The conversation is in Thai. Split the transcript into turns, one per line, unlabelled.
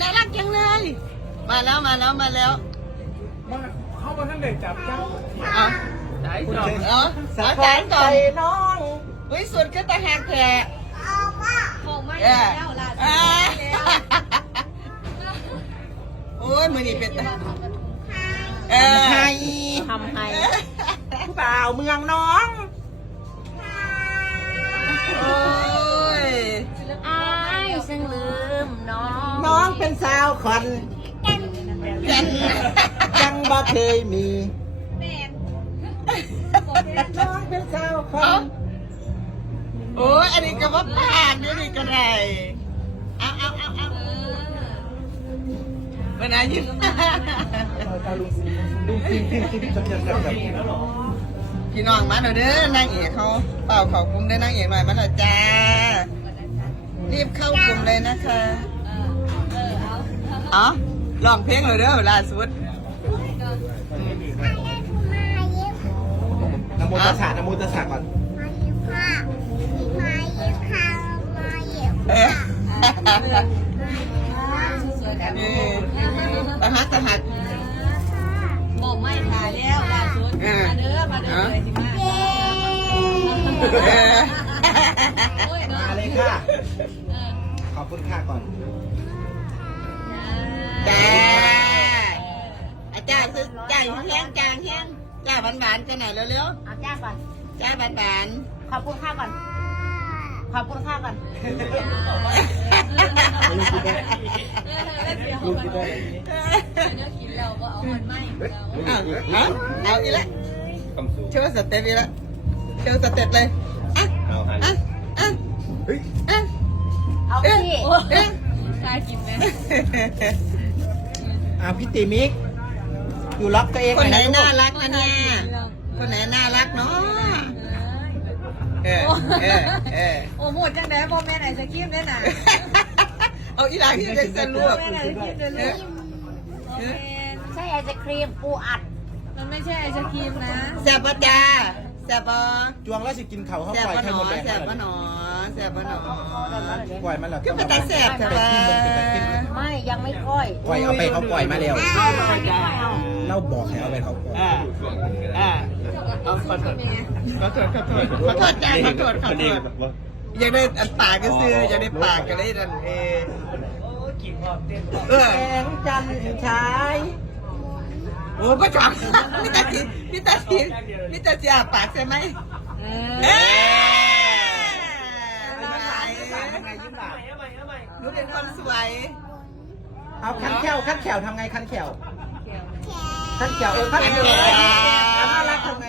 น่ารักจังเลยมาแล้วมาแล้วมาแล้ว
มาเข้ามาท่านเด็กจับจ้
าสายก่อนเนาะสายก่อนน้องวิสุดก็ตะแหกแผลเอา
มาโอ้ไม่แล้วล่ะ
โอ้ยมือนี่เป็นทำให้ทำให้เปล่าเมืองน้องาวคนยังยังบ่เคยมีน้องเป็นสาวคนโอ้ยอันนี้ก็ว่าผ่านไม่มีกระไรเอาเอาเอาเอาเป็นอะไรยิ่งพิ่น้องมาหน่อยเด้อนั่งเอียเขาเปล่าเขาคุ้มได้นั่งเอียหน่อยมาหน่อยจ้ารีบเข้าคุมเลยนะคะอะลองเพลงเลยเด้อลาสุด
นโมตัสสะนโมตัสสะก่อน
มาฮัตมาฮัต
บอกไม่ถ่ายแล้วลมาเื้อมาเด้อเลยจิ๊บมาเ
ลยค่ะขอบคุณค่ะก่อน
บานๆจะไหน่อยเร็ว
ๆอาะแก้ก่อน
แก้บาน
ๆขอบคุณข้าก่อนขอบคุณข้าก่อนเอ
าอีละเชื่อว่าสเต็ปอีละเชื่อสเต็ปเลยอ่ะอ่ะอ่ะเฮ้ย เอาพี่เอ้ยอายกินไหมอ่ะพี่ติมิกอยู่รักตัวเองคนไหนน่ารักเนี่ยคนไหนน่ารักเนาะ
โอ้โหจังแบบโมเมนไหนจสคิมเนี่ยน
เอาอีหลังที่จะจะลวก
ใช่ไอศครีมปูอัด
มันไม่ใช่ไอศครีมนะ
แซบปะจ้าแซบปะ
จวงแล้วสิกินเขาเข้าไปแซบปะหนอแซบปะหนอปล่อยมาแล้วก็
ไม่ได้แสบใช่ไหม
ไม่ยังไม่ค่อย
ปล่อยเอาไปเขาปล่อยมาแล้วเราบอกให้เอาไปเขาปล่อย
ขอโทษขอโทษขอโทษขอโทษขอโทษยังไดอันปากกันซื้อยังไดปากกันได้ดันเอแสงจันชายโอ้ก็จับพีตาสีพีตาสีพีาปากใช่ไหม
ังไงยิ้มหลังหนูเป็นคนสวย
เอาขั้นแขวขั้นแขวทำไงขั้นแขวขั้นแขวเออขั้นแขวน่ารักทำไง